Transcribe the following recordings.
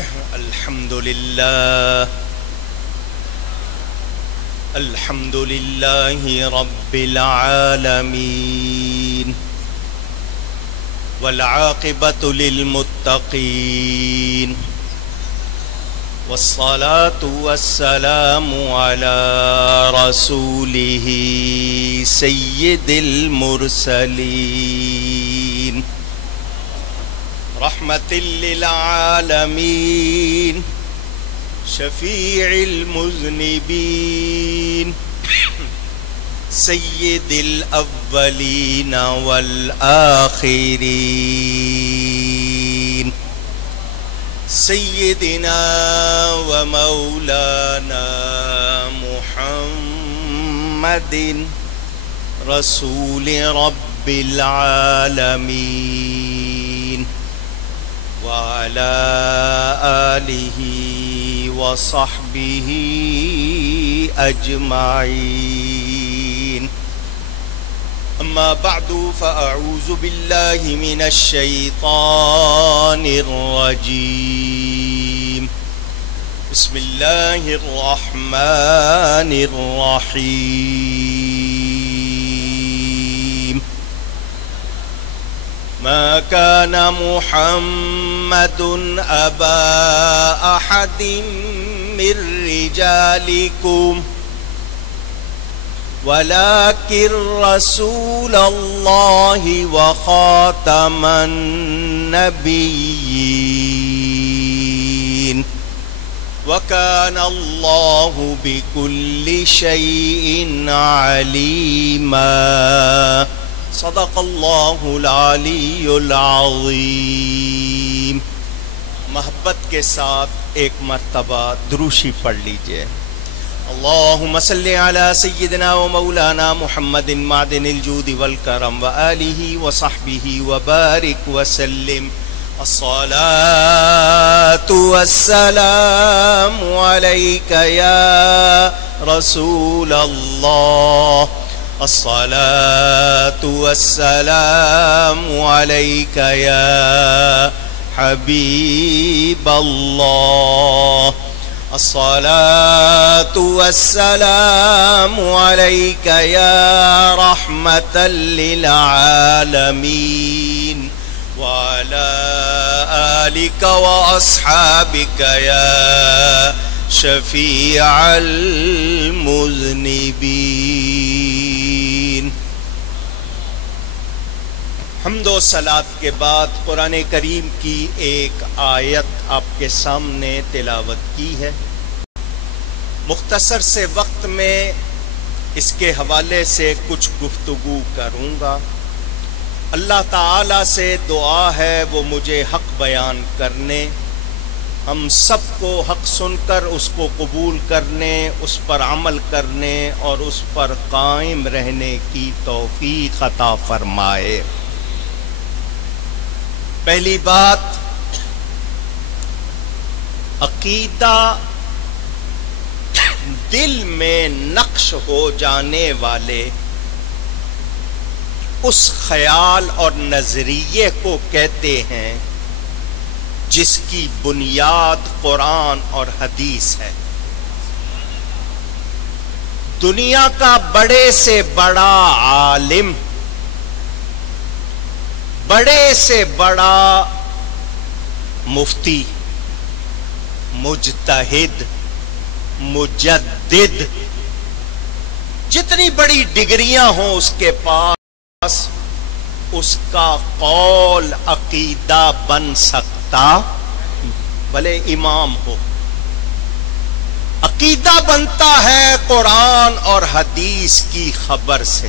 الحمد لله رب العالمين والعاقبة للمتقين والصلاة والسلام على رسوله سيد المرسلين رحمة للعالمين شفيع المذنبين سيد الأولين والآخرين سيدنا ومولانا محمد رسول رب العالمين وعلى آله وصحبه أجمعين أما بعد فأعوذ بالله من الشيطان الرجيم بسم الله الرحمن الرحيم ما كان محمد أبا أحد من رجالكم ولكن رسول الله وخاتم النبيين وكان الله بكل شيء عليما صدق اللہ العلی العظیم۔ محبت کے ساتھ ایک مرتبہ دروشی پڑھ لیجئے۔ اللہم صلی علی سیدنا و مولانا محمد معدن الجود والکرم وآلہ وصحبہ وبارک وسلم۔ الصلاة والسلام علیک یا رسول اللہ، الصلاة والسلام عليك يا حبيب الله، الصلاة والسلام عليك يا رحمة للعالمين وعلى آلك وأصحابك يا شفيع المذنبين۔ حمد و صلات کے بعد قرآن کریم کی ایک آیت آپ کے سامنے تلاوت کی ہے۔ مختصر سے وقت میں اس کے حوالے سے کچھ گفتگو کروں گا۔ اللہ تعالی سے دعا ہے وہ مجھے حق بیان کرنے، ہم سب کو حق سن کر اس کو قبول کرنے، اس پر عمل کرنے اور اس پر قائم رہنے کی توفیق عطا فرمائے۔ پہلی بات، عقیدہ دل میں نقش ہو جانے والے اس خیال اور نظریے کو کہتے ہیں جس کی بنیاد قرآن اور حدیث ہے۔ دنیا کا بڑے سے بڑا عالم، بڑے سے بڑا مفتی، مجتہد، مجدد، جتنی بڑی ڈگریاں ہوں اس کے پاس، اس کا قول عقیدہ بن سکتا بھلے امام ہو۔ عقیدہ بنتا ہے قرآن اور حدیث کی خبر سے،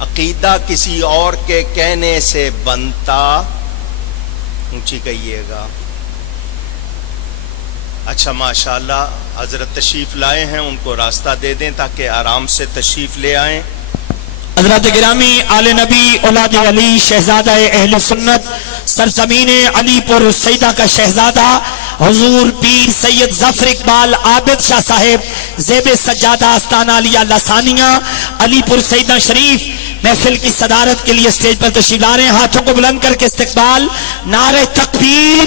عقیدہ کسی اور کے کہنے سے بنتا، اونچی کہیے گا۔ اچھا ماشاءاللہ حضرت تشریف لائے ہیں، ان کو راستہ دے دیں تاکہ آرام سے تشریف لے آئیں۔ حضرات گرامی، آل نبی، اولاد علی، شہزادہ اہل سنت، سرزمین علی پور سیدہ کا شہزادہ حضور پیر سید ظفر اقبال عابد شاہ صاحب زیب سجادہ آستانہ علیہ لسانیہ علی پور سیدہ شریف محفل کی صدارت کے لیے اسٹیج پر تشریف لا رہے ہیں۔ ہاتھوں کو بلند کر کے استقبال، نعرہ تکبیر،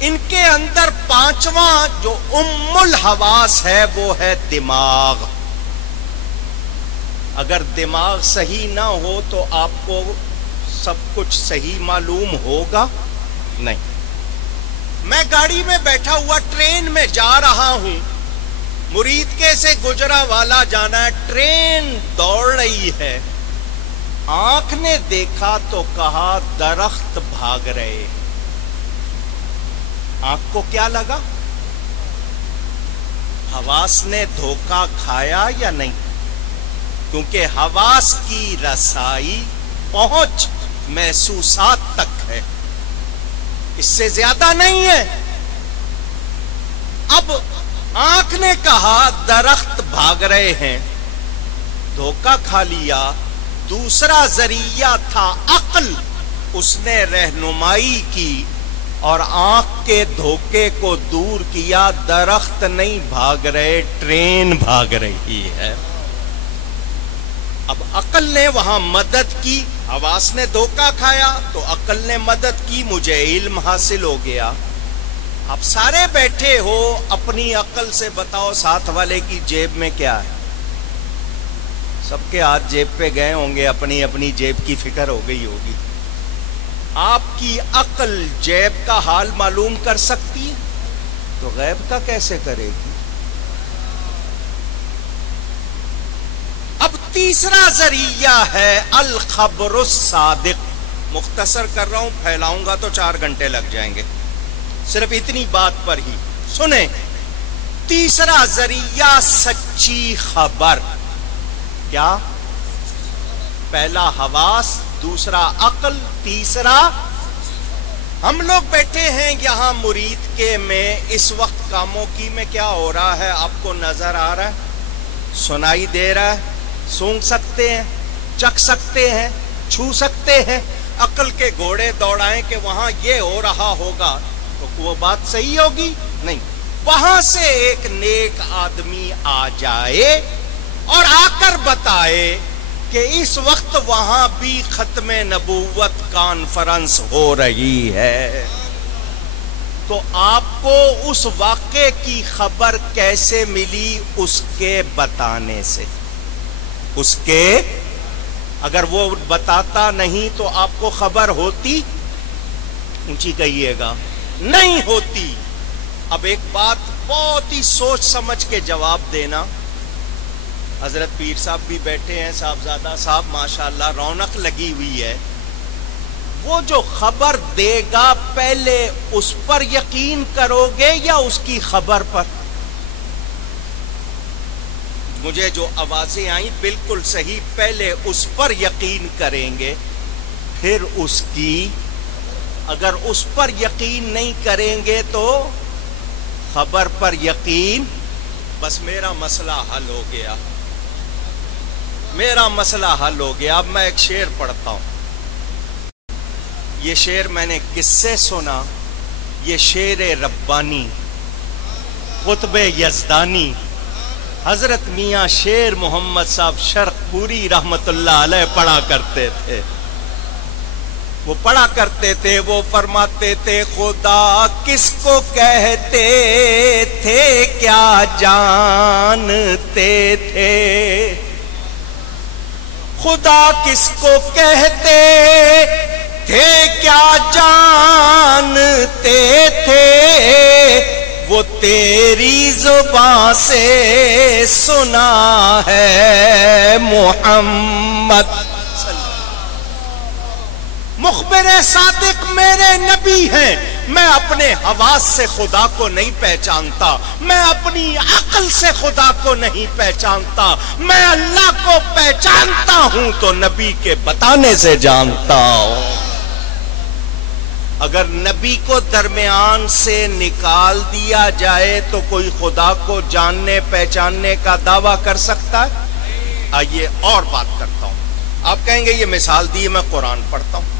ان کے اندر پانچواں جو ام الحواس ہے وہ ہے دماغ. اگر دماغ صحیح نہ ہو تو آپ کو سب کچھ صحیح معلوم ہوگا نہیں. میں گاڑی میں بیٹھا ہوا ٹرین میں جا رہا ہوں, مرید کے سے گجرا والا جانا ہے, ٹرین دوڑ رہی ہے, آنکھ نے دیکھا تو کہا درخت بھاگ رہے. آنکھ کو کیا لگا؟ حواس نے دھوکہ کھایا یا نہیں؟ کیونکہ حواس کی رسائی پہنچ محسوسات تک ہے, اس سے زیادہ نہیں ہے. اب آنکھ نے کہا درخت بھاگ رہے ہیں, دھوکہ کھا لیا. دوسرا ذریعہ تھا عقل, اس نے رہنمائی کی اور آنکھ کے دھوکے کو دور کیا. درخت نہیں بھاگ رہے, ٹرین بھاگ رہی ہے. اب عقل نے وہاں مدد کی, حواس نے دھوکہ کھایا تو عقل نے مدد کی, مجھے علم حاصل ہو گیا. اب سارے بیٹھے ہو, اپنی عقل سے بتاؤ ساتھ والے کی جیب میں کیا ہے؟ سب کے ہاتھ جیب پہ گئے ہوں گے, اپنی اپنی جیب کی فکر ہو گئی ہوگی. آپ کی عقل جیب کا حال معلوم کر سکتی ہے تو غیب کا کیسے کرے گی؟ اب تیسرا ذریعہ ہے الخبر الصادق. مختصر کر رہا ہوں, پھیلاؤں گا تو 4 گھنٹے لگ جائیں گے, صرف اتنی بات پر ہی سنیں. تیسرا ذریعہ سچی خبر. کیا؟ پہلا حواس, دوسرا عقل, تیسرا. ہم لوگ بیٹھے ہیں یہاں مرید کے میں, اس وقت کاموں کی میں کیا ہو رہا ہے آپ کو نظر آ رہا ہے, سنائی دے رہا ہے, سونگ سکتے ہیں, چکھ سکتے ہیں, چھو سکتے ہیں. عقل کے گھوڑے دوڑائیں کہ وہاں یہ ہو رہا ہوگا تو وہ بات صحیح ہوگی نہیں. وہاں سے ایک نیک آدمی آ جائے اور آ کر بتائے کہ اس وقت وہاں بھی ختم نبوت کانفرنس ہو رہی ہے, تو آپ کو اس واقعے کی خبر کیسے ملی؟ اس کے بتانے سے. اس کے, اگر وہ بتاتا نہیں تو آپ کو خبر ہوتی؟ اونچی کہیے گا, نہیں ہوتی. اب ایک بات بہت ہی سوچ سمجھ کے جواب دینا. حضرت پیر صاحب بھی بیٹھے ہیں, صاحبزادہ صاحب, ماشاءاللہ رونق لگی ہوئی ہے. وہ جو خبر دے گا پہلے اس پر یقین کرو گے یا اس کی خبر پر؟ مجھے جو آوازیں آئیں بالکل صحیح, پہلے اس پر یقین کریں گے پھر اس کی. اگر اس پر یقین نہیں کریں گے تو خبر پر یقین. بس میرا مسئلہ حل ہو گیا, میرا مسئلہ حل ہو گیا. اب میں ایک شعر پڑھتا ہوں. یہ شعر میں نے کس سے سنا؟ یہ شعر ربانی, قطب یزدانی, حضرت میاں شیر محمد صاحب شرق پوری رحمت اللہ علیہ پڑھا کرتے تھے. وہ پڑھا کرتے تھے, وہ فرماتے تھے خدا کس کو کہتے تھے کیا جانتے تھے, خدا کس کو کہتے تھے کیا جانتے تھے, وہ تیری زبان سے سنا ہے محمد. مخبر صادق میرے نبی ہیں. میں اپنے حواس سے خدا کو نہیں پہچانتا, میں اپنی عقل سے خدا کو نہیں پہچانتا, میں اللہ کو پہچانتا ہوں تو نبی کے بتانے سے جانتا ہوں. اگر نبی کو درمیان سے نکال دیا جائے تو کوئی خدا کو جاننے پہچاننے کا دعویٰ کر سکتا ہے؟ آئیے اور بات کرتا ہوں. آپ کہیں گے یہ مثال دی, میں قرآن پڑھتا ہوں.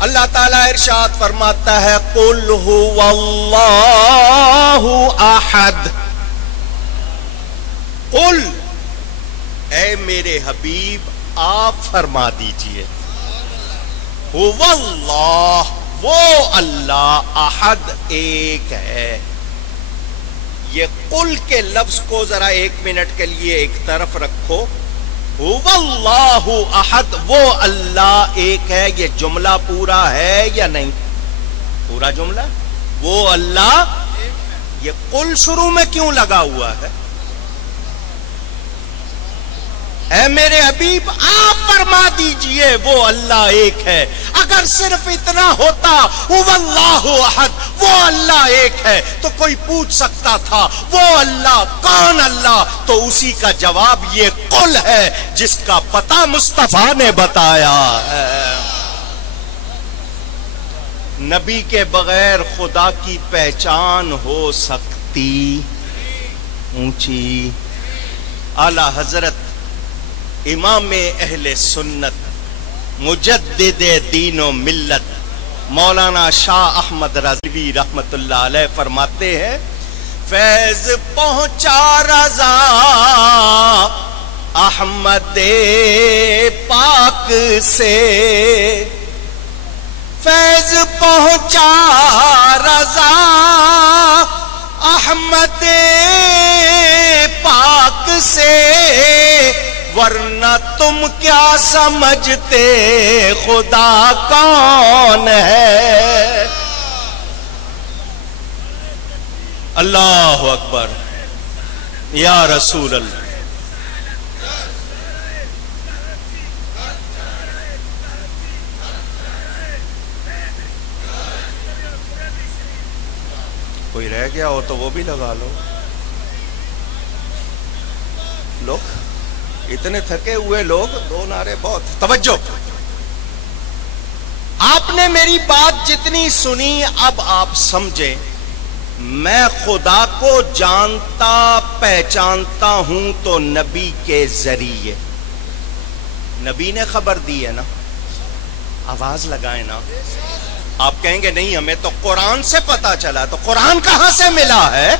اللہ تعالیٰ ارشاد فرماتا ہے قل هو اللہ احد. قل, اے میرے حبیب آپ فرما دیجئے, هو اللہ, وہ اللہ احد ایک ہے. یہ قل کے لفظ کو ذرا 1 منٹ کے لیے ایک طرف رکھو. واللہ احد، وہ اللہ ایک ہے. یہ جملہ پورا ہے یا نہیں؟ پورا جملہ. وہ اللہ، یہ قل شروع میں کیوں لگا ہوا ہے؟ اے میرے حبیب آپ فرما دیجئے وہ اللہ ایک ہے. اگر صرف اتنا ہوتا واللہ احد، وہ اللہ ایک ہے، تو کوئی پوچھ سکتا تھا وہ اللہ کون اللہ؟ تو اسی کا جواب یہ قل ہے جس کا پتہ مصطفیٰ نے بتایا ہے. نبی کے بغیر خدا کی پہچان ہو سکتی؟ اونچی. اعلی حضرت امام اہل سنت مجدد دین و ملت مولانا شاہ احمد رضوی رحمت اللہ علیہ فرماتے ہیں فیض پہنچا رضا احمد پاک سے، فیض پہنچا رضا احمد پاک سے، ورنہ تم کیا سمجھتے خدا کون ہے؟ اللہ اکبر یا رسول اللہ. کوئی رہ گیا ہو تو وہ بھی لگا لو. لوگ اتنے تھکے ہوئے لوگ، 2 نعرے بہت. توجہ، آپ نے میری بات جتنی سنی اب آپ سمجھیں. میں خدا کو جانتا پہچانتا ہوں تو نبی کے ذریعے. نبی نے خبر دی ہے نا. آواز لگائیں نا. آپ کہیں گے نہیں ہمیں تو قرآن سے پتا چلا. تو قرآن کہاں سے ملا ہے؟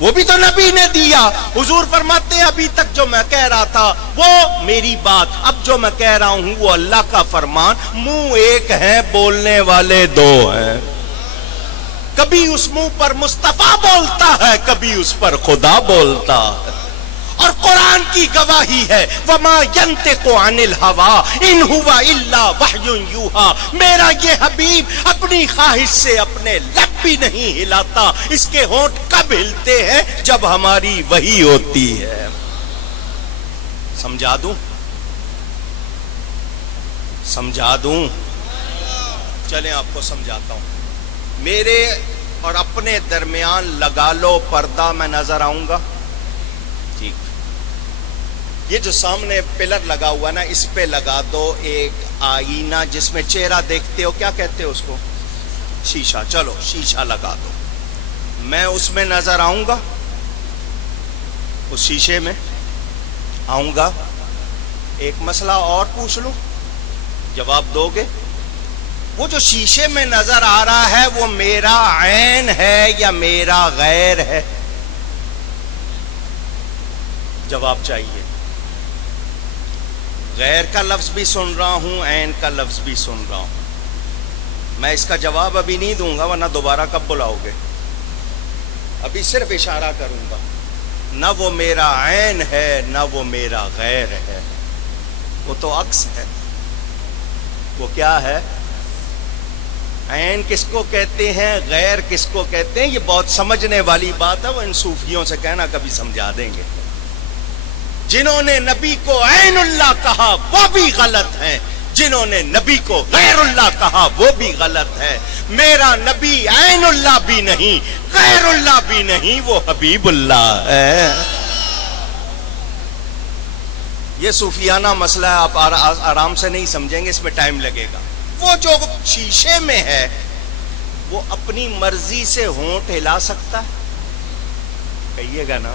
وہ بھی تو نبی نے دیا. حضور فرماتے ہیں ابھی تک جو میں کہہ رہا تھا وہ میری بات، اب جو میں کہہ رہا ہوں وہ اللہ کا فرمان. منہ ایک ہے، بولنے والے 2 ہیں. کبھی اس منہ پر مصطفیٰ بولتا ہے، کبھی اس پر خدا بولتا ہے. اور قرآن کی گواہی ہے وما ينطق عن الهوى ان هو الا وحی یوحى. میرا یہ حبیب اپنی خواہش سے اپنے لب بھی نہیں ہلاتا. اس کے ہونٹ کب ہلتے ہیں؟ جب ہماری وحی ہوتی ہے. سمجھا دوں؟ سمجھا دوں؟ چلیں آپ کو سمجھاتا ہوں. میرے اور اپنے درمیان لگا لو پردہ، میں نظر آؤں گا. ٹھیک. یہ جو سامنے پلر لگا ہوا نا، اس پہ لگا دو ایک آئینہ جس میں چہرہ دیکھتے ہو. کیا کہتے ہو اس کو؟ شیشہ. چلو شیشہ لگا دو. میں اس میں نظر آؤں گا، اس شیشے میں آؤں گا. ایک مسئلہ اور پوچھ لوں، جواب دو گے؟ وہ جو شیشے میں نظر آ رہا ہے وہ میرا عین ہے یا میرا غیر ہے؟ جواب چاہیے. غیر کا لفظ بھی سن رہا ہوں، عین کا لفظ بھی سن رہا ہوں. میں اس کا جواب ابھی نہیں دوں گا ورنہ دوبارہ کب بلاؤ گے. ابھی صرف اشارہ کروں گا. نہ وہ میرا عین ہے نہ وہ میرا غیر ہے، وہ تو عکس ہے. وہ کیا ہے؟ عین کس کو کہتے ہیں، غیر کس کو کہتے ہیں؟ یہ بہت سمجھنے والی بات ہے. وہ ان صوفیوں سے کہنا کبھی سمجھا دیں گے. جنہوں نے نبی کو عین اللہ کہا وہ بھی غلط ہیں، جنہوں نے نبی کو غیر اللہ کہا وہ بھی غلط ہے. میرا نبی عین اللہ بھی نہیں، غیر اللہ بھی نہیں، وہ حبیب اللہ ہے. یہ صوفیانہ مسئلہ ہے، آپ آرام سے نہیں سمجھیں گے، اس میں ٹائم لگے گا. وہ جو شیشے میں ہے وہ اپنی مرضی سے ہونٹ ہلا سکتا ہے؟ کہیے گا نا.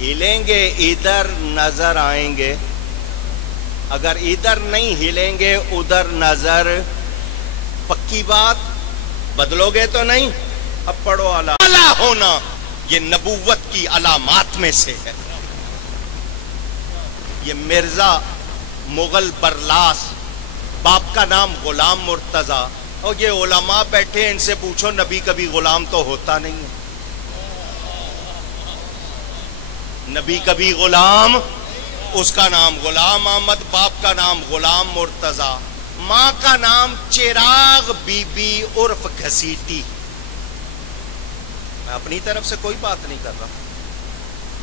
ہلیں گے ادھر نظر آئیں گے، اگر ادھر نہیں ہلیں گے ادھر نظر. پکی بات. بدلو گے تو نہیں. اب پڑھو اعلی ہونا یہ نبوت کی علامات میں سے ہے. یہ مرزا مغل برلاس باپ کا نام غلام مرتضی. اور یہ علماء بیٹھے ان سے پوچھو نبی کبھی غلام تو ہوتا نہیں ہے. نبی کبھی غلام، اس کا نام غلام احمد، باپ کا نام غلام مرتضی، ماں کا نام چراغ بی بی عرف گھسیٹی. میں اپنی طرف سے کوئی بات نہیں کر رہا،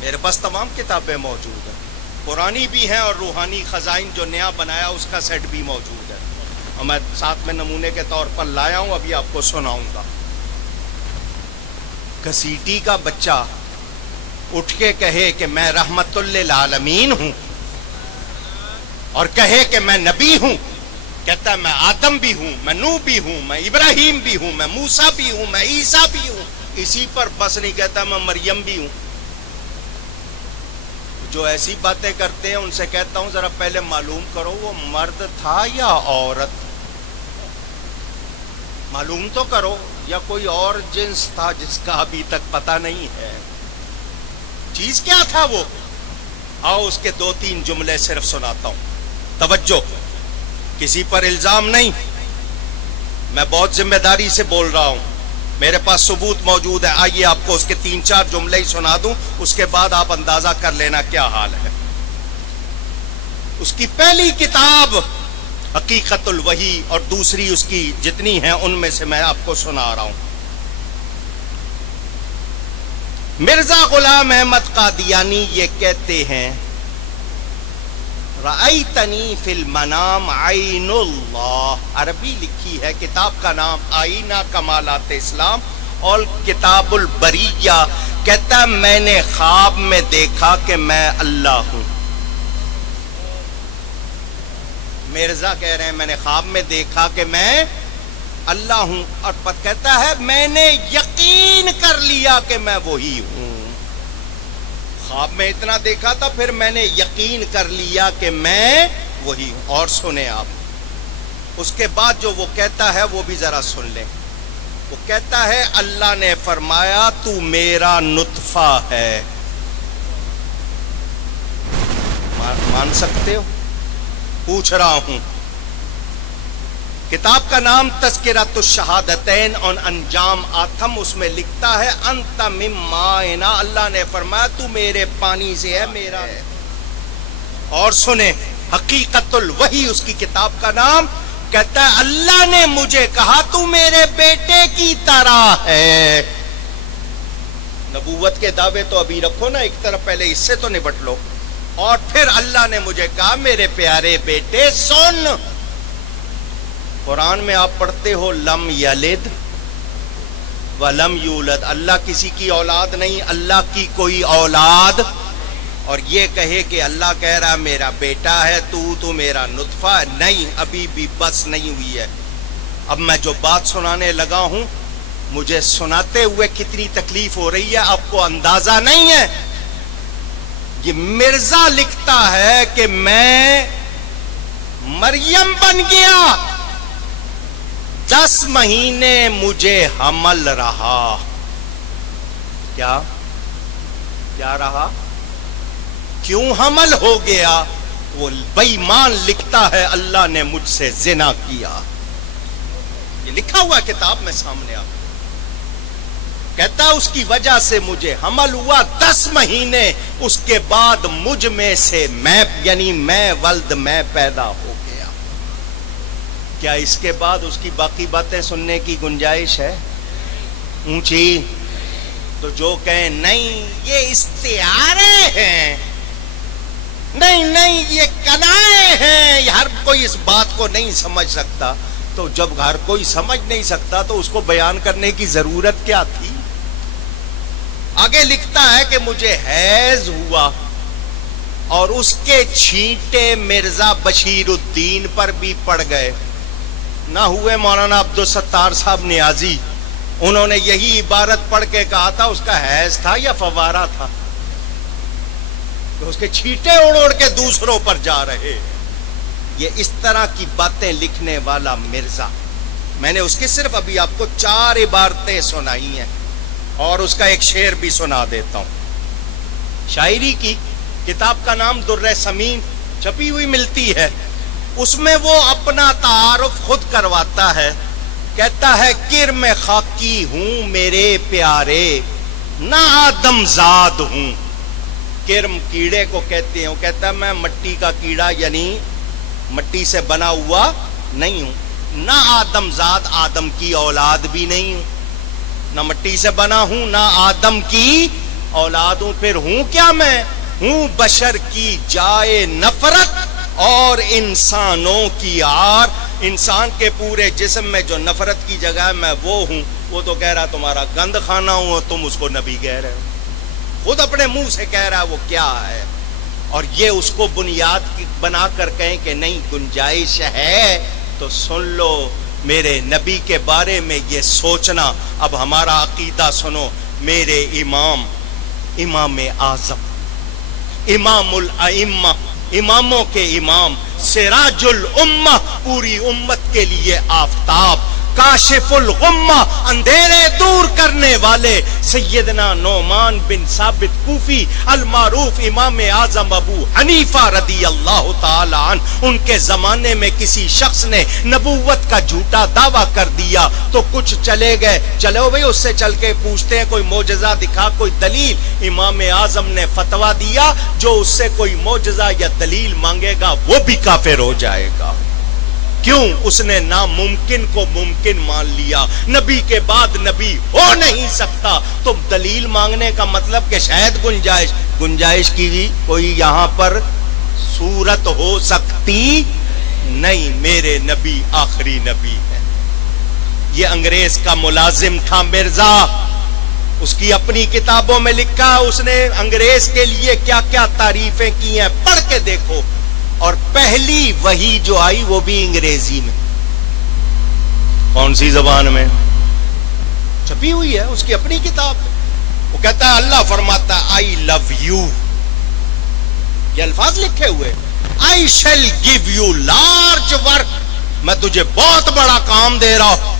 میرے پاس تمام کتابیں موجود ہیں، پرانی بھی ہیں اور روحانی خزائن جو نیا بنایا اس کا سیٹ بھی موجود ہے، اور میں ساتھ میں نمونے کے طور پر لایا ہوں، ابھی آپ کو سناؤں گا. گھسیٹی کا بچہ اٹھ کے کہے کہ میں رحمت للعالمین ہوں اور کہے کہ میں نبی ہوں، کہتا ہے میں آدم بھی ہوں، میں نوح بھی ہوں، میں ابراہیم بھی ہوں، میں موسیٰ بھی ہوں، میں عیسیٰ بھی ہوں. اسی پر بس نہیں، کہتا میں مریم بھی ہوں. جو ایسی باتیں کرتے ہیں ان سے کہتا ہوں ذرا پہلے معلوم کرو وہ مرد تھا یا عورت، معلوم تو کرو، یا کوئی اور جنس تھا جس کا ابھی تک پتہ نہیں ہے. چیز کیا تھا وہ؟ آؤ اس کے 2-3 جملے صرف سناتا ہوں. توجہ، کسی پر الزام نہیں، میں بہت ذمہ داری سے بول رہا ہوں، میرے پاس ثبوت موجود ہے. آئیے آپ کو اس کے 3-4 جملے ہی سنا دوں، اس کے بعد آپ اندازہ کر لینا کیا حال ہے. اس کی پہلی کتاب حقیقت الوحی اور دوسری اس کی جتنی ہیں ان میں سے میں آپ کو سنا رہا ہوں. مرزا غلام احمد قادیانی یہ کہتے ہیں رأیتنی فی المنام عین اللہ، عربی لکھی ہے، کتاب کا نام آئینہ کمالات اسلام اور کتاب البریہ. کہتا میں نے خواب میں دیکھا کہ میں اللہ ہوں. مرزا کہہ رہے ہیں میں نے خواب میں دیکھا کہ میں اللہ ہوں، اور کہتا ہے میں نے یقین کر لیا کہ میں وہی ہوں. خواب میں اتنا دیکھا تھا، پھر میں نے یقین کر لیا کہ میں وہی ہوں. اور سنیں آپ اس کے بعد جو وہ کہتا ہے وہ بھی ذرا سن لیں. وہ کہتا ہے اللہ نے فرمایا تو میرا نطفہ ہے. مان سکتے ہو؟ پوچھ رہا ہوں. کتاب کا نام تذکرۃ الشہادتین اور انجام آتم، اس میں لکھتا ہے انت من مائنا، اللہ نے فرمایا تو میرے پانی سے ہے، میرا ہے. اور سنیں حقیقت الوحی اس کی کتاب کا نام، کہتا ہے اللہ نے مجھے کہا تو میرے بیٹے کی طرح ہے. نبوت کے دعوے تو ابھی رکھو نا ایک طرف، پہلے اس سے تو نبٹ لو. اور پھر اللہ نے مجھے کہا میرے پیارے بیٹے سن. قرآن میں آپ پڑھتے ہو لم یلد ولم یولد، اللہ کسی کی اولاد نہیں، اللہ کی کوئی اولاد. اور یہ کہے کہ اللہ کہہ رہا میرا بیٹا ہے، تو میرا نطفہ ہے، نہیں، ابھی بھی بس نہیں ہوئی ہے. اب میں جو بات سنانے لگا ہوں مجھے سناتے ہوئے کتنی تکلیف ہو رہی ہے آپ کو اندازہ نہیں ہے. یہ مرزا لکھتا ہے کہ میں مریم بن گیا، 10 مہینے مجھے حمل رہا. کیا رہا؟ کیوں حمل ہو گیا؟ وہ بے ایمان لکھتا ہے اللہ نے مجھ سے زنا کیا. یہ لکھا ہوا کتاب میں سامنے آپ کہتا اس کی وجہ سے مجھے حمل ہوا 10 مہینے، اس کے بعد مجھ میں سے میں یعنی میں ولد میں پیدا ہو گیا. کیا اس کے بعد اس کی باقی باتیں سننے کی گنجائش ہے؟ اونچی تو جو کہیں نہیں یہ استعارے ہیں، نہیں یہ کنائے ہیں، ہر کوئی اس بات کو نہیں سمجھ سکتا. تو جب ہر کوئی سمجھ نہیں سکتا تو اس کو بیان کرنے کی ضرورت کیا تھی؟ آگے لکھتا ہے کہ مجھے حیض ہوا اور اس کے چھینٹے مرزا بشیر الدین پر بھی پڑ گئے. نہ ہوئے مولانا عبدالستار صاحب نیازی، انہوں نے یہی عبارت پڑھ کے کہا تھا اس کا حیض تھا یا فوارہ تھا، تو اس کے چھینٹے اڑ کے دوسروں پر جا رہے. یہ اس طرح کی باتیں لکھنے والا مرزا، میں نے اس کے صرف ابھی آپ کو 4 عبارتیں سنائی ہیں اور اس کا ایک شعر بھی سنا دیتا ہوں. شاعری کی کتاب کا نام در سمین چھپی ہوئی ملتی ہے. اس میں وہ اپنا تعارف خود کرواتا ہے، کہتا ہے کرم خاکی ہوں میرے پیارے، نہ آدم زاد ہوں۔ کرم کیڑے کو کہتے ہیں، وہ کہتا ہے میں مٹی کا کیڑا یعنی مٹی سے بنا ہوا نہیں ہوں، نہ آدم زاد آدم کی اولاد بھی نہیں ہوں، نہ مٹی سے بنا ہوں نہ آدم کی اولاد ہوں، پھر ہوں کیا؟ میں ہوں بشر کی جائے نفرت اور انسانوں کی آر، انسان کے پورے جسم میں جو نفرت کی جگہ ہے میں وہ ہوں۔ وہ تو کہہ رہا تمہارا گند خانہ ہوں اور تم اس کو نبی کہہ رہے ہو، خود اپنے منہ سے کہہ رہا ہے وہ کیا ہے، اور یہ اس کو بنیاد بنا کر کہیں کہ نہیں گنجائش ہے تو سن لو میرے نبی کے بارے میں یہ سوچنا۔ اب ہمارا عقیدہ سنو، میرے امام، امام اعظم، امام الائمہ، اماموں کے امام، سراج الامہ، پوری امت کے لیے آفتاب، کاشف الغمہ، اندھیرے دور کرنے والے، سیدنا نعمان بن ثابت کوفی المعروف امام اعظم ابو حنیفہ رضی اللہ تعالی عنہ، ان کے زمانے میں کسی شخص نے نبوت کا جھوٹا دعویٰ کر دیا تو کچھ چلے گئے، چلو بھئی اس سے چل کے پوچھتے ہیں کوئی معجزہ دکھا، کوئی دلیل۔ امام اعظم نے فتویٰ دیا جو اس سے کوئی معجزہ یا دلیل مانگے گا وہ بھی کافر ہو جائے گا۔ کیوں؟ اس نے ناممکن کو ممکن مان لیا، نبی کے بعد نبی ہو نہیں سکتا، تو دلیل مانگنے کا مطلب کہ شاید گنجائش کی بھی کوئی یہاں پر صورت ہو سکتی نہیں، میرے نبی آخری نبی ہے۔ یہ انگریز کا ملازم تھا مرزا، اس کی اپنی کتابوں میں لکھا، اس نے انگریز کے لیے کیا کیا تعریفیں کی ہیں، پڑھ کے دیکھو۔ اور پہلی وحی جو آئی وہ بھی انگریزی میں، کون سی زبان میں؟ چھپی ہوئی ہے اس کی اپنی کتاب میں۔ وہ کہتا ہے اللہ فرماتا ہے آئی لو یو، یہ الفاظ لکھے ہوئے، I shall give you large work, میں تجھے بہت بڑا کام دے رہا ہوں۔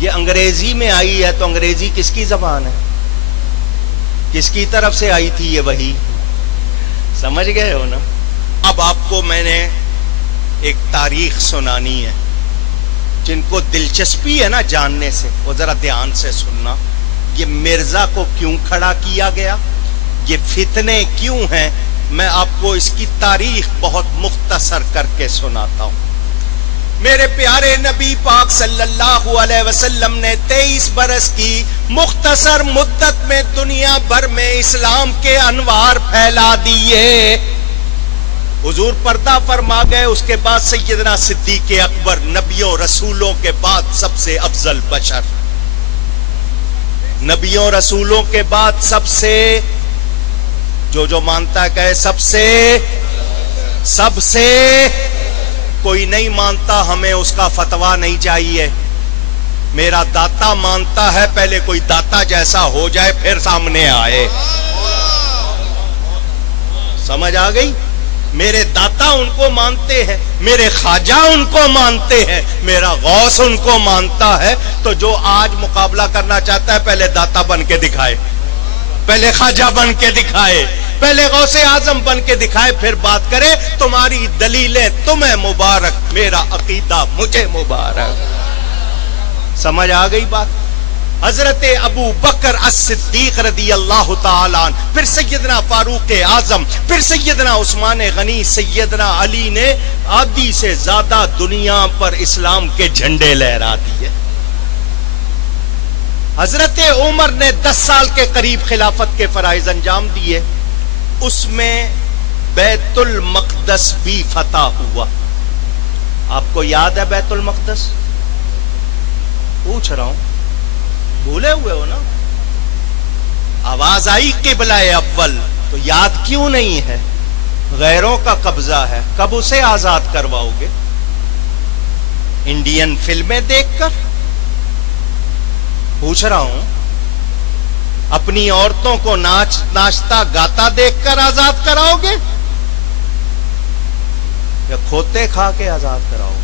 یہ انگریزی میں آئی ہے، تو انگریزی کس کی زبان ہے؟ کس کی طرف سے آئی تھی یہ وحی؟ سمجھ گئے ہو نا؟ اب آپ کو میں نے ایک تاریخ سنانی ہے، جن کو دلچسپی ہے نا جاننے سے وہ ذرا دھیان سے سننا۔ یہ مرزا کو کیوں کھڑا کیا گیا، یہ فتنے کیوں ہیں، میں آپ کو اس کی تاریخ بہت مختصر کر کے سناتا ہوں۔ میرے پیارے نبی پاک صلی اللہ علیہ وسلم نے 23 برس کی مختصر مدت میں دنیا بھر میں اسلام کے انوار پھیلا دیے۔ حضور پردہ فرما گئے، اس کے بعد سیدنا صدیق اکبر، نبیوں رسولوں کے بعد سب سے افضل بشر، نبیوں رسولوں کے بعد سب سے، جو مانتا ہے کہ سب سے کوئی نہیں مانتا، ہمیں اس کا فتویٰ نہیں چاہیے۔ میرا داتا مانتا ہے، پہلے کوئی داتا جیسا ہو جائے پھر سامنے آئے۔ سمجھ آ گئی؟ میرے داتا ان کو مانتے ہیں، میرے خواجہ ان کو مانتے ہیں، میرا غوث ان کو مانتا ہے، تو جو آج مقابلہ کرنا چاہتا ہے پہلے داتا بن کے دکھائے، پہلے خواجہ بن کے دکھائے، پہلے غوث اعظم بن کے دکھائے، پھر بات کرے۔ تمہاری دلیلیں تمہیں مبارک، میرا عقیدہ مجھے مبارک۔ سمجھ آ گئی بات؟ حضرت ابو بکر الصدیق رضی اللہ تعالی عنہ، پھر سیدنا فاروق اعظم، پھر سیدنا عثمان غنی، سیدنا علی نے آدھی سے زیادہ دنیا پر اسلام کے جھنڈے لہرا دیے۔ حضرت عمر نے 10 سال کے قریب خلافت کے فرائض انجام دیے، اس میں بیت المقدس بھی فتح ہوا۔ آپ کو یاد ہے بیت المقدس؟ پوچھ رہا ہوں، بھولے ہوئے ہو نا؟ آواز آئی قبلہ اول تو یاد کیوں نہیں ہے؟ غیروں کا قبضہ ہے، کب اسے آزاد کرواؤ گے؟ انڈین فلمیں دیکھ کر؟ پوچھ رہا ہوں، اپنی عورتوں کو ناچتا گاتا دیکھ کر آزاد کراؤ گے یا کھوتے کھا کے آزاد کراؤ گے؟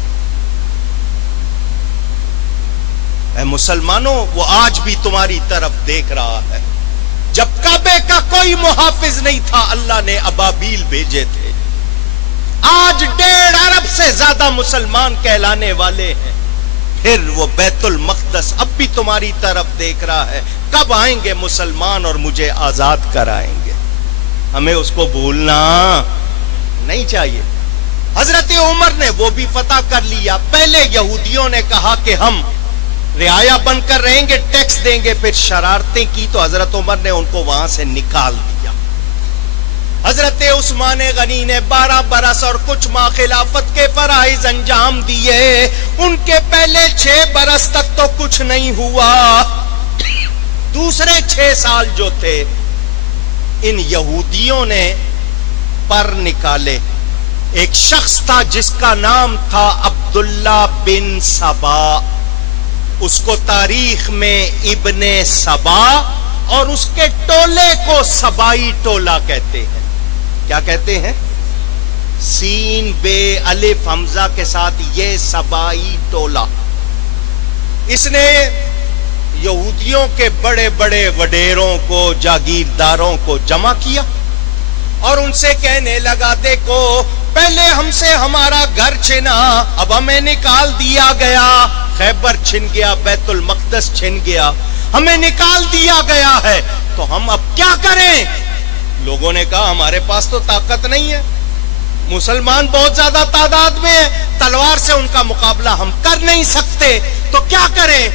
اے مسلمانوں، وہ آج بھی تمہاری طرف دیکھ رہا ہے۔ جب کعبے کا کوئی محافظ نہیں تھا، اللہ نے ابابیل بھیجے تھے، آج 1.5 ارب سے زیادہ مسلمان کہلانے والے ہیں، پھر وہ بیت المقدس اب بھی تمہاری طرف دیکھ رہا ہے، کب آئیں گے مسلمان اور مجھے آزاد کرائیں گے؟ ہمیں اس کو بھولنا نہیں چاہیے۔ حضرت عمر نے وہ بھی فتح کر لیا۔ پہلے یہودیوں نے کہا کہ ہم رعایا بن کر رہیں گے، ٹیکس دیں گے، پھر شرارتیں کی تو حضرت عمر نے ان کو وہاں سے نکال دیا۔ حضرت عثمان غنی نے 12 برس اور کچھ ماہ خلافت کے فرائض انجام دیے، ان کے پہلے 6 برس تک تو کچھ نہیں ہوا، دوسرے 6 سال جو تھے ان یہودیوں نے پر نکالے۔ ایک شخص تھا جس کا نام تھا عبداللہ بن سبا، اس کو تاریخ میں ابن سبا اور اس کے ٹولے کو سبائی ٹولہ کہتے ہیں۔ کیا کہتے ہیں؟ سین بے الف حمزہ کے ساتھ یہ سبائی ٹولہ۔ اس نے یہودیوں کے بڑے بڑے وڈیروں کو، جاگیرداروں کو جمع کیا اور ان سے کہنے لگا، دیکھو پہلے ہم سے ہمارا گھر چھنا، اب ہمیں نکال دیا گیا، خیبر چھن گیا، بیت المقدس چھن گیا، ہمیں نکال دیا گیا ہے، تو ہم اب کیا کریں؟ لوگوں نے کہا ہمارے پاس تو طاقت نہیں ہے، مسلمان بہت زیادہ تعداد میں ہیں، تلوار سے ان کا مقابلہ ہم کر نہیں سکتے، تو کیا کریں؟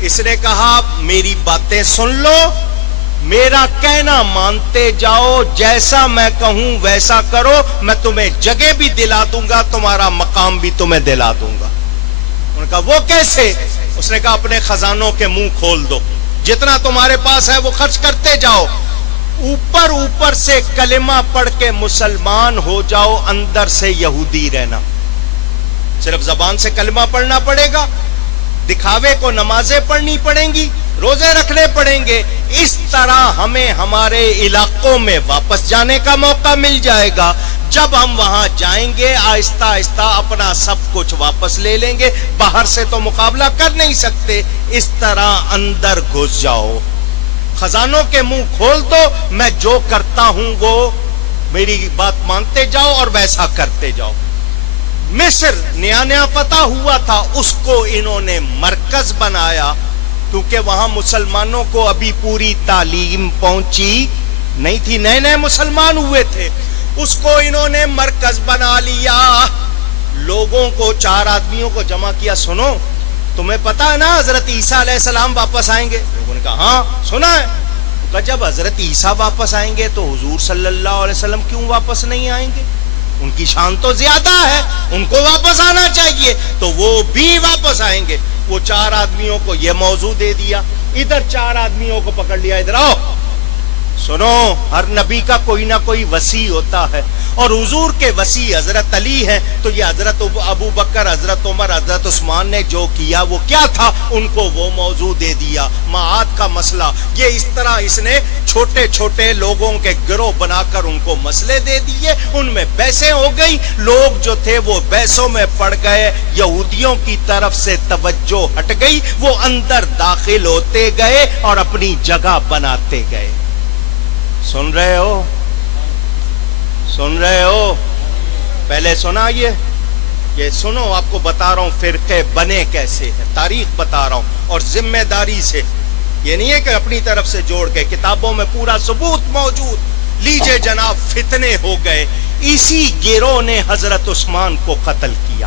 اس نے کہا میری باتیں سن لو، میرا کہنا مانتے جاؤ، جیسا میں کہوں ویسا کرو، میں تمہیں جگہ بھی دلا دوں گا، تمہارا مقام بھی تمہیں دلا دوں گا۔ انہوں نے کہا وہ کیسے؟ اس نے کہا اپنے خزانوں کے منہ کھول دو، جتنا تمہارے پاس ہے وہ خرچ کرتے جاؤ، اوپر اوپر سے کلمہ پڑھ کے مسلمان ہو جاؤ، اندر سے یہودی رہنا۔ صرف زبان سے کلمہ پڑھنا پڑے گا، دکھاوے کو نمازیں پڑھنی پڑیں گی، روزے رکھنے پڑیں گے، اس طرح ہمیں ہمارے علاقوں میں واپس جانے کا موقع مل جائے گا۔ جب ہم وہاں جائیں گے آہستہ آہستہ اپنا سب کچھ واپس لے لیں گے، باہر سے تو مقابلہ کر نہیں سکتے، اس طرح اندر گھس جاؤ، خزانوں کے منہ کھول دو، میں جو کرتا ہوں وہ میری بات مانتے جاؤ اور ویسا کرتے جاؤ۔ مصر نیا نیا فتح ہوا تھا، اس کو انہوں نے مرکز بنایا، کیونکہ وہاں مسلمانوں کو ابھی پوری تعلیم پہنچی نہیں تھی، نئے نئے مسلمان ہوئے تھے، اس کو انہوں نے مرکز بنا لیا۔ لوگوں کو 4 آدمیوں کو جمع کیا، سنو تمہیں پتا ہے نا حضرت عیسیٰ علیہ السلام واپس آئیں گے؟ لوگوں نے کہا ہاں سنا ہے۔ کہ جب حضرت عیسیٰ واپس آئیں گے تو حضور صلی اللہ علیہ وسلم کیوں واپس نہیں آئیں گے؟ ان کی شان تو زیادہ ہے، ان کو واپس آنا چاہیے، تو وہ بھی واپس آئیں گے۔ وہ 4 آدمیوں کو یہ موضوع دے دیا، ادھر 4 آدمیوں کو پکڑ لیا، ادھر آؤ، سنو ہر نبی کا کوئی نہ کوئی وصی ہوتا ہے، اور حضور کے وصی حضرت علی ہیں، تو یہ حضرت ابو بکر، حضرت عمر، حضرت عثمان نے جو کیا وہ کیا تھا، ان کو وہ موضوع دے دیا، معاد کا مسئلہ۔ یہ اس طرح اس نے چھوٹے چھوٹے لوگوں کے گروہ بنا کر ان کو مسئلے دے دیے، ان میں بحثیں ہو گئی، لوگ جو تھے وہ بحثوں میں پڑ گئے، یہودیوں کی طرف سے توجہ ہٹ گئی، وہ اندر داخل ہوتے گئے اور اپنی جگہ بناتے گئے۔ سن رہے ہو؟ سن رہے ہو؟ پہلے سنا یہ سنو، آپ کو بتا رہا ہوں فرقے بنے کیسے ہیں، تاریخ بتا رہا ہوں، اور ذمہ داری سے، یہ نہیں ہے کہ اپنی طرف سے جوڑ کے، کتابوں میں پورا ثبوت موجود۔ لیجئے جناب، فتنے ہو گئے، اسی گروہ نے حضرت عثمان کو قتل کیا،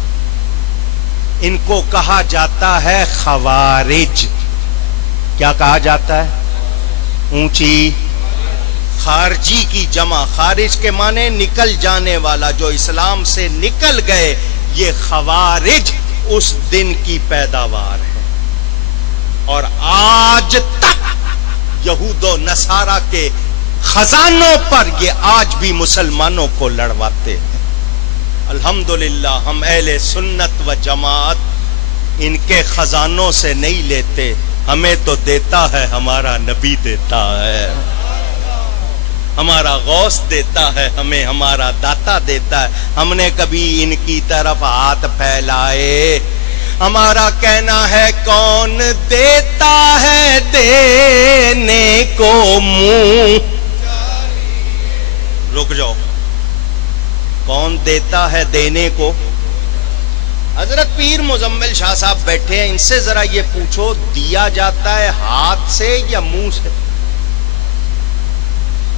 ان کو کہا جاتا ہے خوارج۔ کیا کہا جاتا ہے؟ اونچی خارجی کی جمع، خارج کے معنی نکل جانے والا، جو اسلام سے نکل گئے، یہ خوارج اس دن کی پیداوار ہے، اور آج تک یہود و نصارہ کے خزانوں پر یہ آج بھی مسلمانوں کو لڑواتے ہیں۔ الحمدللہ ہم اہل سنت و جماعت ان کے خزانوں سے نہیں لیتے، ہمیں تو دیتا ہے ہمارا نبی، دیتا ہے ہمارا غوث، دیتا ہے ہمیں ہمارا داتا دیتا ہے۔ ہم نے کبھی ان کی طرف ہاتھ پھیلائے؟ ہمارا کہنا ہے کون دیتا ہے دینے کو منہ، رک جاؤ، کون دیتا ہے دینے کو؟ حضرت پیر مزمل شاہ صاحب بیٹھے ہیں، ان سے ذرا یہ پوچھو دیا جاتا ہے ہاتھ سے یا منہ سے؟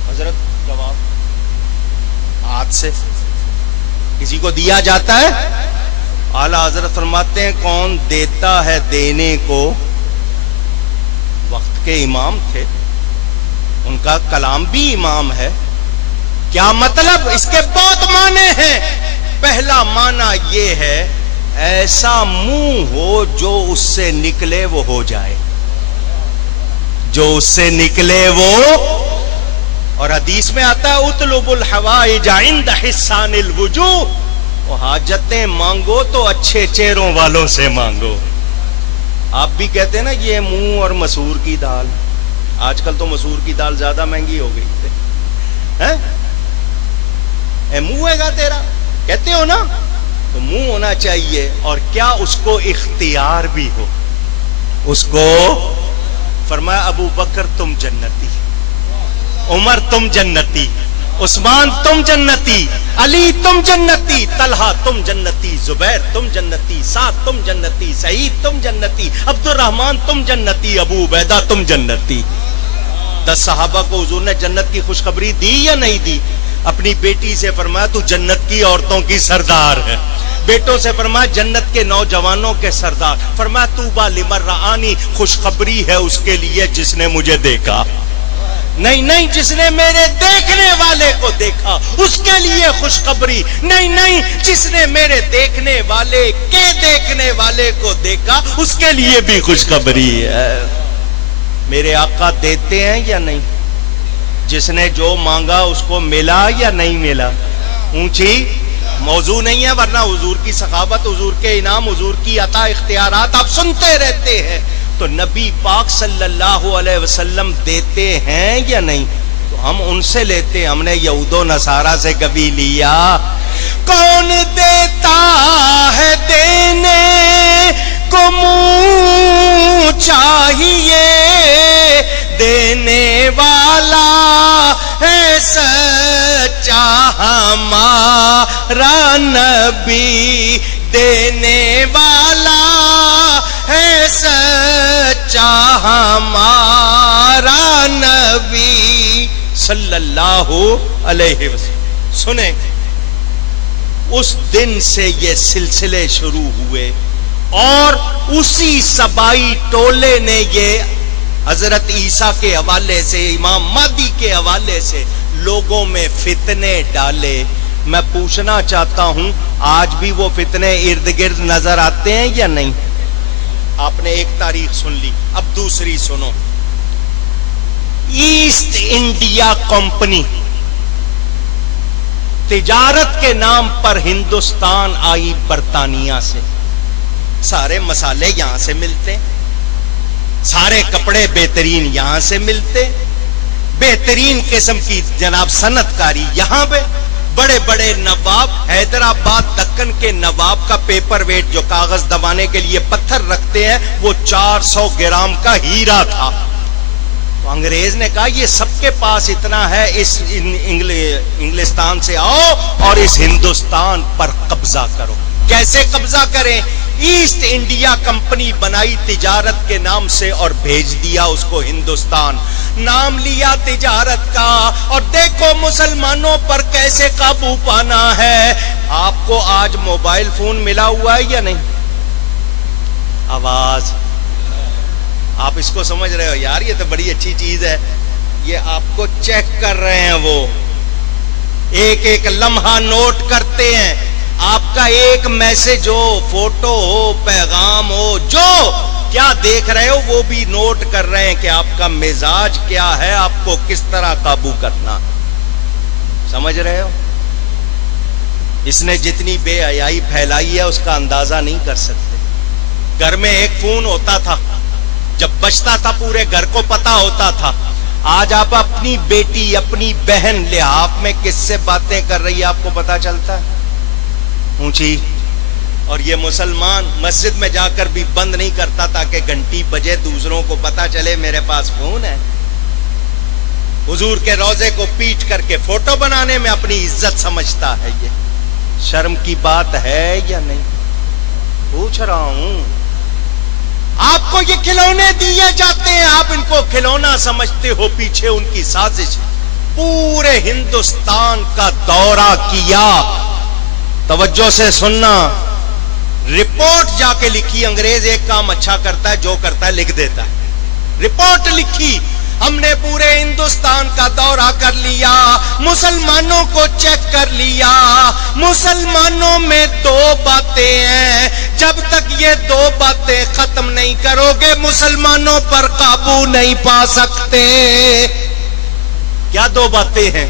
حضرت جواب ہاتھ سے۔ کسی کو دیا جاتا ہے؟ اعلیٰ حضرت فرماتے ہیں کون دیتا ہے دینے کو؟ وقت کے امام تھے، ان کا کلام بھی امام ہے۔ کیا مطلب؟ اس کے بہت معنی ہیں۔ پہلا معنی یہ ہے ایسا منہ ہو جو اس سے نکلے وہ ہو جائے، جو اس سے نکلے وہ۔ اور حدیث میں آتا ہے اطلب الحوائج عند حسان الوجوہ، وہ حاجتیں مانگو تو اچھے چہروں والوں سے مانگو۔ آپ بھی کہتے ہیں نا یہ منہ اور مسور کی دال، آج کل تو مسور کی دال زیادہ مہنگی ہو گئی ہے، منہ ہے گا تیرا کہتے ہو نا، تو منہ ہونا چاہیے، اور کیا اس کو اختیار بھی ہو۔ اس کو فرمایا ابو بکر تم جنتی، عمر تم جنتی، عثمان تم جنتی، علی تم جنتی، طلحہ تم جنتی، زبیر تم جنتی، سعد تم جنتی، سعید تم جنتی، عبد الرحمن تم جنتی، ابو عبیدہ تم جنتی۔ 10 صحابہ کو حضور نے جنت کی خوشخبری دی یا نہیں دی؟ اپنی بیٹی سے فرمایا تو جنت کی عورتوں کی سردار ہے، بیٹوں سے فرمایا جنت کے نوجوانوں کے سردار، فرمایا طوبیٰ لمن رآنی، خوشخبری ہے اس کے لیے جس نے مجھے دیکھا، نہیں جس نے میرے دیکھنے والے کو دیکھا اس کے لیے خوشخبری، نہیں جس نے میرے دیکھنے والے کے دیکھنے والے کو دیکھا اس کے لیے بھی خوشخبری ہے۔ میرے آقا دیتے ہیں یا نہیں؟ جس نے جو مانگا اس کو ملا یا نہیں ملا؟ اونچی موضوع نہیں ہے، ورنہ حضور کی سخاوت، حضور کے انعام، حضور کی عطا اختیارات آپ سنتے رہتے ہیں۔ تو نبی پاک صلی اللہ علیہ وسلم دیتے ہیں یا نہیں؟ تو ہم ان سے لیتے ہیں، ہم نے یہود و نصارہ سے کبھی لیا؟ کون دیتا ہے دینے کو منہ چاہیے، دینے والا ہے سچا ہمارا نبی، دینے والا ہے سچا ہمارا نبی صلی اللہ علیہ وسلم۔ سنیں، اس دن سے یہ سلسلے شروع ہوئے، اور اسی سبائی ٹولے نے یہ حضرت عیسیٰ کے حوالے سے، امام مہدی کے حوالے سے لوگوں میں فتنے ڈالے۔ میں پوچھنا چاہتا ہوں آج بھی وہ فتنے ارد گرد نظر آتے ہیں یا نہیں؟ آپ نے ایک تاریخ سن لی، اب دوسری سنو۔ ایسٹ انڈیا کمپنی تجارت کے نام پر ہندوستان آئی برطانیہ سے، سارے مسالے یہاں سے ملتے، سارے کپڑے بہترین یہاں سے ملتے، بہترین قسم کی جناب صنعت کاری یہاں پہ، بڑے بڑے نواب، حیدرآباد دکن کے نواب کا پیپر ویٹ جو کاغذ دبانے کے لیے پتھر رکھتے ہیں وہ 400 گرام کا ہیرا تھا۔ تو انگریز نے کہا یہ سب کے پاس اتنا ہے، اس انگلستان سے آؤ اور اس ہندوستان پر قبضہ کرو۔ کیسے قبضہ کریں؟ ایسٹ انڈیا کمپنی بنائی تجارت کے نام سے اور بھیج دیا اس کو ہندوستان، نام لیا تجارت کا، اور دیکھو مسلمانوں پر کیسے قابو پانا ہے۔ آپ کو آج موبائل فون ملا ہوا ہے یا نہیں؟ آواز آپ اس کو سمجھ رہے ہو؟ یار یہ تو بڑی اچھی چیز ہے، یہ آپ کو چیک کر رہے ہیں، وہ ایک ایک لمحہ نوٹ کرتے ہیں، آپ کا ایک میسج ہو، فوٹو ہو، پیغام ہو، جو کیا دیکھ رہے ہو وہ بھی نوٹ کر رہے ہیں کہ آپ کا مزاج کیا ہے، آپ کو کس طرح قابو کرنا۔ سمجھ رہے ہو؟ اس نے جتنی بے حیائی پھیلائی ہے اس کا اندازہ نہیں کر سکتے۔ گھر میں ایک فون ہوتا تھا، جب بچتا تھا پورے گھر کو پتا ہوتا تھا۔ آج آپ اپنی بیٹی، اپنی بہن لحاف میں کس سے باتیں کر رہی ہے آپ کو پتا چلتا ہے؟ اونچی۔ اور یہ مسلمان مسجد میں جا کر بھی بند نہیں کرتا تاکہ گھنٹی بجے دوسروں کو پتا چلے میرے پاس فون ہے۔ حضور کے روضے کو پیٹ کر کے فوٹو بنانے میں اپنی عزت سمجھتا ہے یہ۔ شرم کی بات ہے یا نہیں؟ پوچھ رہا ہوں. آپ کو یہ کھلونے دیے جاتے ہیں، آپ ان کو کھلونا سمجھتے ہو، پیچھے ان کی سازش. پورے ہندوستان کا دورہ کیا، توجہ سے سننا، رپورٹ جا کے لکھی. انگریز ایک کام اچھا کرتا ہے، جو کرتا ہے لکھ دیتا ہے. رپورٹ لکھی، ہم نے پورے ہندوستان کا دورہ کر لیا، مسلمانوں کو چیک کر لیا. مسلمانوں میں 2 باتیں ہیں، جب تک یہ 2 باتیں ختم نہیں کرو گے مسلمانوں پر قابو نہیں پا سکتے. کیا 2 باتیں ہیں؟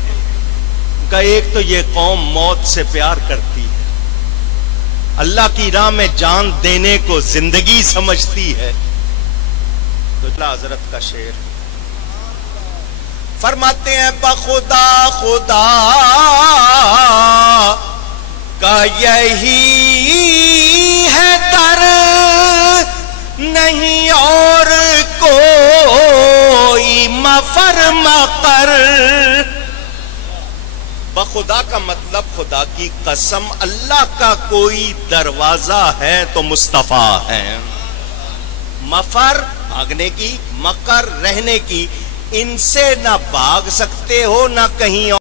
کا ایک تو یہ قوم موت سے پیار کرتی ہے، اللہ کی راہ میں جان دینے کو زندگی سمجھتی ہے. تو حضرت کا شعر فرماتے ہیں، بخدا خدا کا یہی ہے در، نہیں اور کوئی مفر مقر. بخدا کا مطلب خدا کی قسم اللہ کا کوئی دروازہ ہے تو مصطفیٰ ہے. مفر بھاگنے کی، مکر رہنے کی. ان سے نہ بھاگ سکتے ہو نہ کہیں